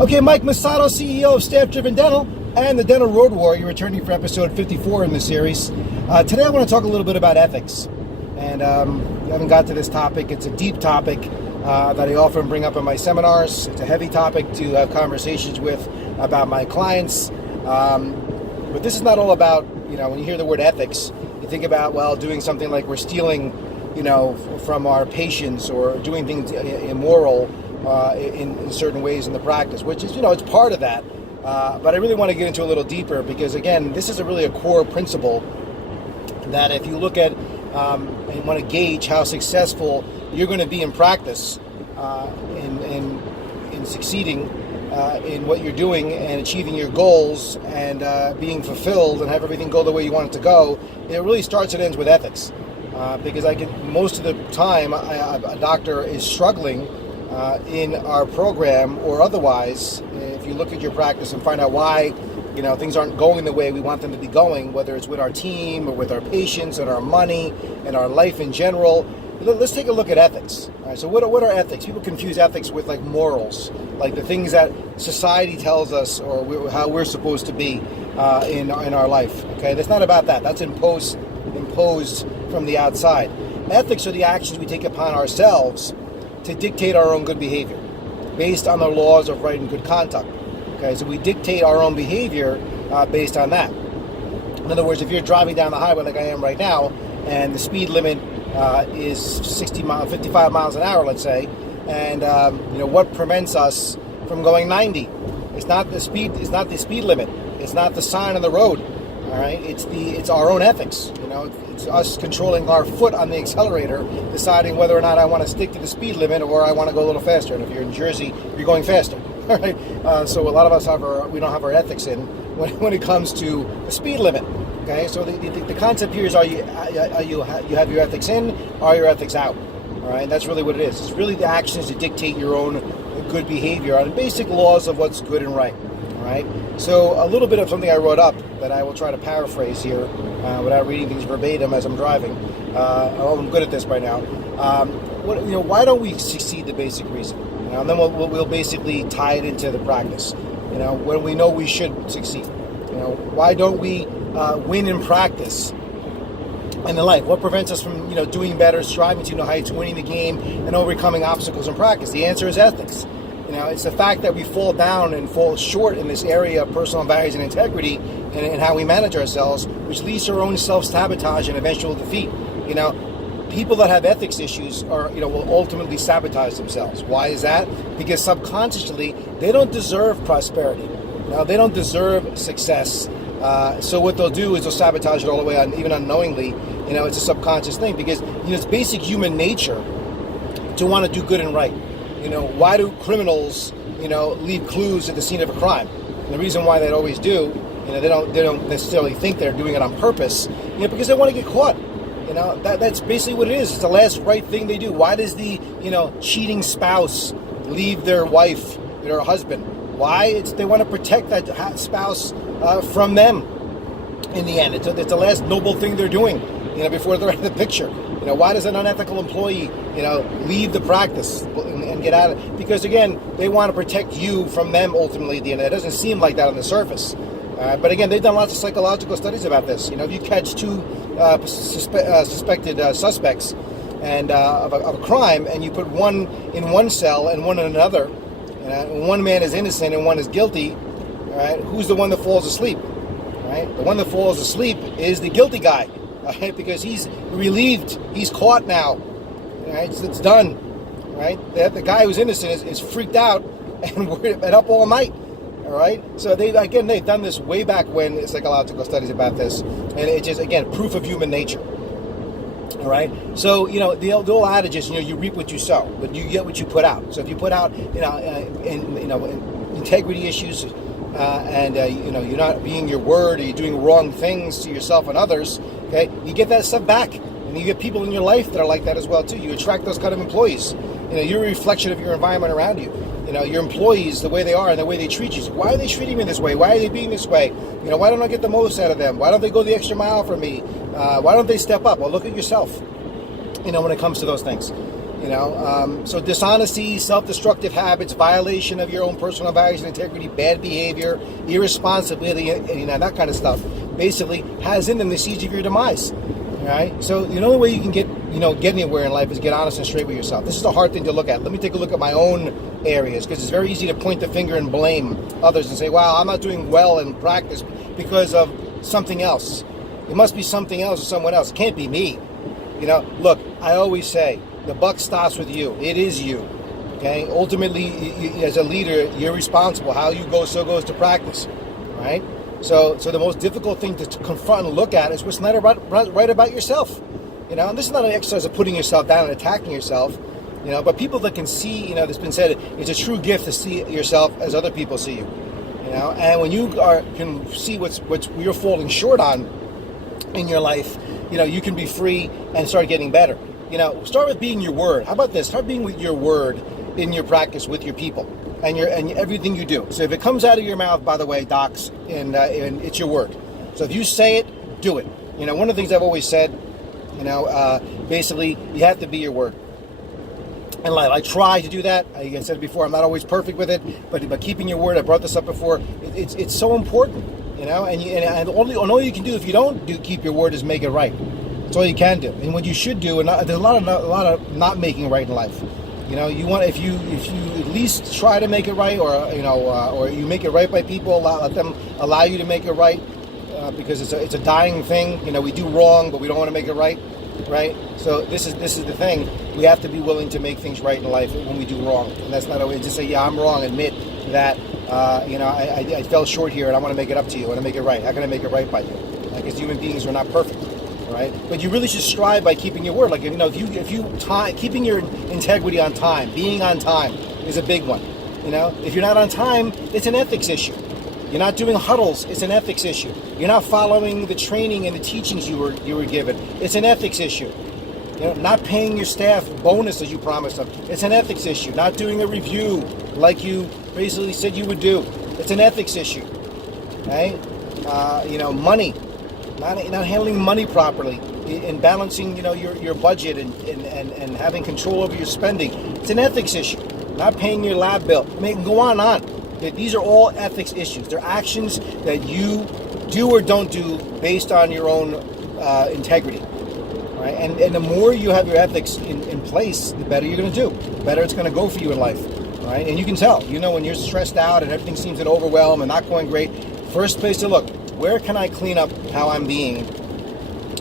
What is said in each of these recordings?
Okay, Mike Masato, CEO of Staff Driven Dental and the Dental Road Warrior, returning for episode 54 in the series. Today I want to talk a little bit about ethics. And we haven't got to this topic. It's a deep topic that I often bring up in my seminars. It's a heavy topic to have conversations with about my clients. But this is not all about, when you hear the word ethics, you think about, doing something like we're stealing, from our patients or doing things immoral in certain ways in the practice, which is, it's part of that. But I really want to get into a little deeper because, again, this is really a core principle that if you look at and want to gauge how successful you're going to be in practice in succeeding in what you're doing and achieving your goals and being fulfilled and have everything go the way you want it to go, it really starts and ends with ethics. Because most of the time, a doctor is struggling in our program or otherwise. If you look at your practice and find out why things aren't going the way we want them to be going, whether it's with our team or with our patients and our money and our life in general, let's take a look at ethics. All right, so what are ethics? People confuse ethics with like morals, like the things that society tells us or how we're supposed to be in our life. Okay, that's not about that. That's imposed from the outside. Ethics are the actions we take upon ourselves to dictate our own good behavior based on the laws of right and good conduct. Okay, so we dictate our own behavior based on that. In other words, if you're driving down the highway like I am right now, and the speed limit is 55 miles an hour, let's say, and what prevents us from going 90? It's not the speed limit. It's not the sign on the road. All right, it's our own ethics. It's us controlling our foot on the accelerator, deciding whether or not I want to stick to the speed limit or I want to go a little faster. And if you're in Jersey, you're going faster. All right, so a lot of us we don't have our ethics in when it comes to the speed limit. Okay, so the concept here is you have your ethics in, are your ethics out? All right, and that's really what it is. It's really the actions that dictate your own good behavior on basic laws of what's good and right. All right, so a little bit of something I wrote up that I will try to paraphrase here without reading things verbatim as I'm driving. I'm good at this by now. Why don't we succeed? The basic reason, and then we'll basically tie it into the practice. When we know we should succeed. Why don't we win in practice and in life? What prevents us from doing better, striving to heights, winning the game, and overcoming obstacles in practice? The answer is ethics. It's the fact that we fall down and fall short in this area of personal values and integrity and how we manage ourselves, which leads to our own self-sabotage and eventual defeat. People that have ethics issues will ultimately sabotage themselves. Why is that? Because subconsciously, they don't deserve prosperity. They don't deserve success. So what they'll do is they'll sabotage it all the way on, even unknowingly. It's a subconscious thing because it's basic human nature to want to do good and right. Why do criminals, leave clues at the scene of a crime? And the reason why they always do, they don't necessarily think they're doing it on purpose, because they want to get caught. That's basically what it is. It's the last right thing they do. Why does the, cheating spouse leave their wife, their husband? Why? They want to protect that spouse from them. In the end, it's the last noble thing they're doing, before they're out of the picture. Why does an unethical employee, leave the practice and get out of it? Because, again, they want to protect you from them ultimately at the end. It doesn't seem like that on the surface. But, again, they've done lots of psychological studies about this. If you catch two suspected suspects and of a crime and you put one in one cell and one in another, one man is innocent and one is guilty, right? Who's the one that falls asleep? Right? The one that falls asleep is the guilty guy. Right? Because he's relieved, he's caught now. Right? It's done. Right? The guy who's innocent is freaked out and up all night. All right. So they've done this way back when, psychological studies about this, and it's just, again, proof of human nature. All right. So the old adage is you reap what you sow, but you get what you put out. So if you put out integrity issues. And you're not being your word, or you're doing wrong things to yourself and others, okay, you get that stuff back. And you get people in your life that are like that as well, too. You attract those kind of employees. You're a reflection of your environment around you. Your employees, the way they are and the way they treat you. So why are they treating me this way? Why are they being this way? Why don't I get the most out of them? Why don't they go the extra mile for me? Why don't they step up? Well, look at yourself, when it comes to those things. So dishonesty, self-destructive habits, violation of your own personal values and integrity, bad behavior, irresponsibility, that kind of stuff, basically has in them the seeds of your demise. All right. So the only way you can get anywhere in life is get honest and straight with yourself. This is a hard thing to look at. Let me take a look at my own areas, because it's very easy to point the finger and blame others and say, "Wow, I'm not doing well in practice because of something else. It must be something else or someone else. It can't be me." Look, I always say the buck stops with you. It is you. Okay. Ultimately, as a leader, you're responsible. How you go, so goes to practice. Right. So the most difficult thing to confront and look at is what's not right about yourself. And this is not an exercise of putting yourself down and attacking yourself. But people that can see, it's been said, it's a true gift to see yourself as other people see you. And when you can see what you're falling short on in your life, you can be free and start getting better. Start with being your word. How about this? Start being with your word in your practice with your people and everything you do. So if it comes out of your mouth, by the way, docs, and it's your word. So if you say it, do it. One of the things I've always said, basically, you have to be your word in life. I try to do that. I said it before, I'm not always perfect with it, but keeping your word, I brought this up before, it's so important, and all you can do if you don't keep your word is make it right. That's all you can do. And what you should do, and there's a lot of not making right in life. You want, if you at least try to make it right, or you make it right by people, let them allow you to make it right, because it's a dying thing. We do wrong, but we don't want to make it right. So this is the thing. We have to be willing to make things right in life when we do wrong, and that's not always just say, "Yeah, I'm wrong." Admit that, I fell short here, and I want to make it up to you. I want to make it right. How can I make it right by you? Because human beings are not perfect. Right? But you really should strive by keeping your word. Like, keeping your integrity on time, being on time is a big one. If you're not on time, it's an ethics issue. You're not doing huddles, it's an ethics issue. You're not following the training and the teachings you were given, it's an ethics issue. Not paying your staff bonus as you promised them, it's an ethics issue. Not doing a review like you basically said you would do, it's an ethics issue. Right? Money. Not handling money properly and balancing, your budget and having control over your spending. It's an ethics issue. Not paying your lab bill. Go on. These are all ethics issues. They're actions that you do or don't do based on your own integrity. Right? And the more you have your ethics in place, the better you're going to do. The better it's going to go for you in life. Right? And you can tell. When you're stressed out and everything seems to overwhelm and not going great, first place to look. Where can I clean up how I'm being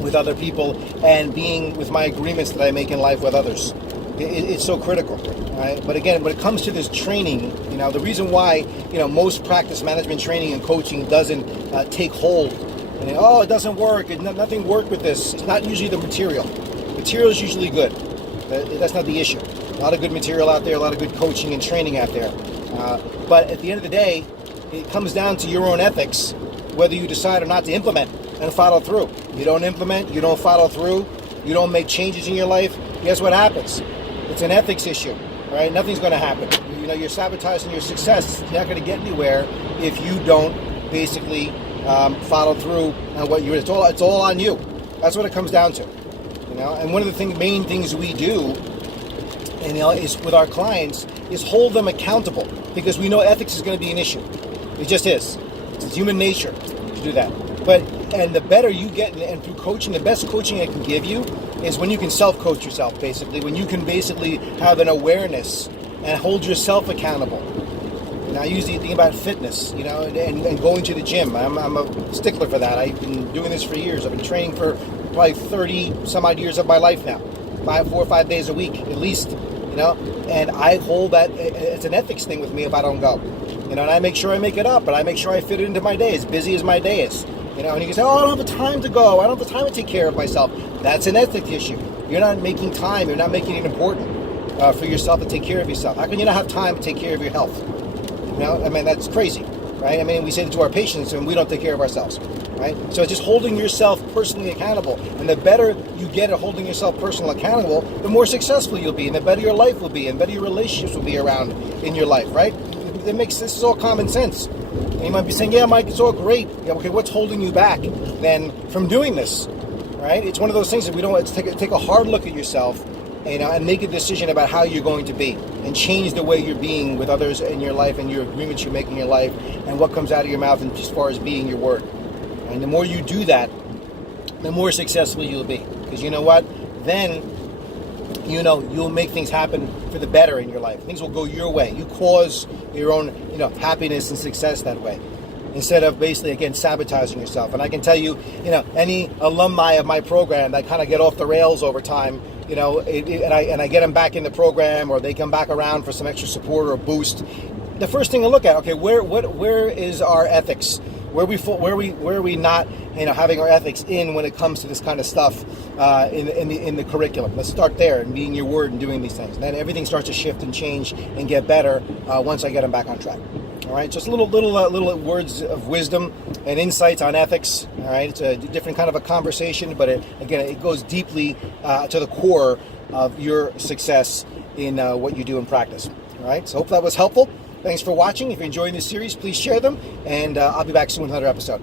with other people and being with my agreements that I make in life with others? It's so critical, right? But again, when it comes to this training, the reason why, most practice management training and coaching doesn't take hold. And it doesn't work. Nothing worked with this. It's not usually the material. Material is usually good. That's not the issue. A lot of good material out there, a lot of good coaching and training out there. But at the end of the day, it comes down to your own ethics, whether you decide or not to implement and follow through. You don't implement, you don't follow through, you don't make changes in your life, guess what happens? It's an ethics issue, right? Nothing's going to happen. You're sabotaging your success. You're not going to get anywhere if you don't basically follow through on what you're. It's all on you. That's what it comes down to. And one of the main things we do, is with our clients, is hold them accountable, because we know ethics is going to be an issue. It just is. It's human nature to do that. And the better you get, and through coaching, the best coaching I can give you is when you can self-coach yourself, basically. When you can basically have an awareness and hold yourself accountable. I usually think about fitness, and going to the gym. I'm a stickler for that. I've been doing this for years. I've been training for probably 30 some odd years of my life now. 4 or 5 days a week, at least. And I hold that, it's an ethics thing with me if I don't go. And I make sure I make it up, but I make sure I fit it into my day, as busy as my day is. And you can say, I don't have the time to go. I don't have the time to take care of myself. That's an ethics issue. You're not making time. You're not making it important for yourself to take care of yourself. How can you not have time to take care of your health? That's crazy, right? We say that to our patients, and we don't take care of ourselves, right? So it's just holding yourself personally accountable. And the better you get at holding yourself personally accountable, the more successful you'll be, and the better your life will be, and better your relationships will be around in your life, right? This is all common sense. And you might be saying, yeah, Mike, it's all great. Yeah, okay, what's holding you back then from doing this, right? It's one of those things that we don't, take a hard look at yourself and make a decision about how you're going to be, and change the way you're being with others in your life, and your agreements you're making in your life, and what comes out of your mouth as far as being your word. And the more you do that, the more successful you'll be. Because you know what? Then, you'll make things happen for the better in your life. Things will go your way. You cause your own, happiness and success that way, instead of basically, again, sabotaging yourself. And I can tell you, any alumni of my program that kind of get off the rails over time, and I get them back in the program, or they come back around for some extra support or boost. The first thing to look at, okay, where is our ethics? Where are we not, having our ethics in when it comes to this kind of stuff in the curriculum? Let's start there and being your word and doing these things. And then everything starts to shift and change and get better once I get them back on track. All right, just little words of wisdom and insights on ethics. All right, it's a different kind of a conversation, but it goes deeply to the core of your success in what you do in practice. All right, so hope that was helpful. Thanks for watching. If you're enjoying this series, please share them, and I'll be back soon with another episode.